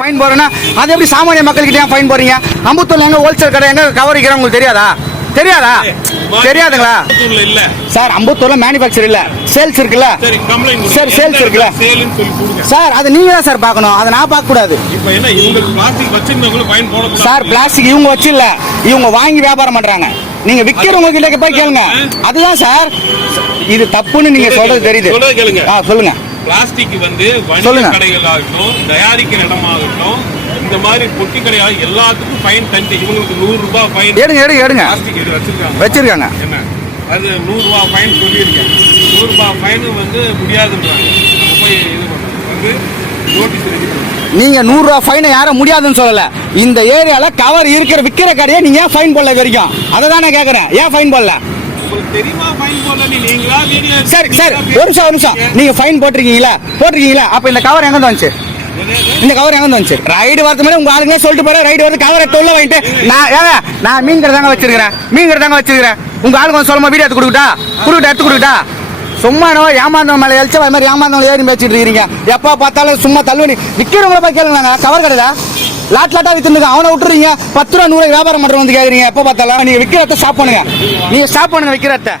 Fine போறேன்னா அது எப்படி சாமானிய மக்கள்கிட்ட ஏன் ஃபைன் போறீங்க? அம்பத்தூர்ல எங்க ஹோல்சேல் கடை எங்க கவர் விற்கிறோம் உங்களுக்கு தெரியாதா? தெரியாதுங்களா சார்? அம்பத்தூர்ல மேனுஃபேக்சர் இல்ல, சேல்ஸ் இருக்குல்ல சார், சேல்ஸ் இருக்குல்ல சார், அது நீங்க தான் சார் பார்க்கணும், அதை நான் பார்க்க கூடாது சார். பிளாஸ்டிக் இவங்க வச்சு இல்ல, இவங்க வாங்கி வியாபாரம் பண்றாங்க. நீங்க விக்கிறவங்க கிட்ட போய் கேளுங்க. அதுதான் சார், இது தப்புன்னு நீங்க சொல்றது தெரியுது. சொல்லுங்க. பிளாஸ்டிக் வந்து வணிக கடைகளாகட்டும், தயாரிக்கிற இடமாகட்டும், இந்த மாதிரி பொட்டி கடையாக எல்லாத்துக்கும் ஃபைன் தந்து இவங்களுக்கு 100 ரூபாய் ஃபைன் எடுங்க பிளாஸ்டிக் இது வச்சிருக்காங்க. என்ன அது 100 ரூபாய் ஃபைன் சொல்லியிருக்கேன். 100 ரூபாய் ஃபைன் வந்து முடியாதுன்றாங்க. நம்ம போய் இது வந்து நோட்டீஸ் நீங்க 100 ரூபாய் ஃபைனை யாரும் முடியாதுன்னு சொல்லல. இந்த ஏரியால கவர் இருக்கிற விக்கிற கடையை நீங்க ஏன் ஃபைன் போடல வரைக்கும்? அதை தான் நான் கேட்கறேன். ஏன் ஃபைன் போடல? சரி, ஒரு நிமிஷம். நீங்க ஃபைன் போட்டிருக்கீங்களா? அப்ப இந்த கவர் எங்க வந்துச்சு? இந்த கவர் எங்க வந்துச்சு? ரைடு வரது மாதிரி உங்க ஆளுங்க சொல்லிட்டு போற, ரைடு வந்து கவர் எடுத்து உள்ள வாங்கிட்டு நான் மீன் கடை தாங்க வச்சிருக்கிறேன். உங்க ஆளுங்க வந்து சொல்லுமா வீடியோ எடுத்து கொடுக்கிட்டா? சும்மா ஏமாந்தவங்க மேல எழுச்சா அது மாதிரி ஏமாந்தவங்க ஏறி பேசிட்டு இருக்கீங்க. எப்ப பார்த்தாலும் சும்மா தள்ளுவணி விக்கிறவங்கள போய் கேளுங்க. கவர் கடையில லாட்டா வித்துருங்க, அவனை விட்டுறீங்க. 10 ரூபா 100 வியாபாரம் பண்றவங்க வந்து கேக்குறீங்க. எப்ப பார்த்தாலும் நீங்க விக்கிறத ஸ்டாப் பண்ணுங்க, விக்கிறத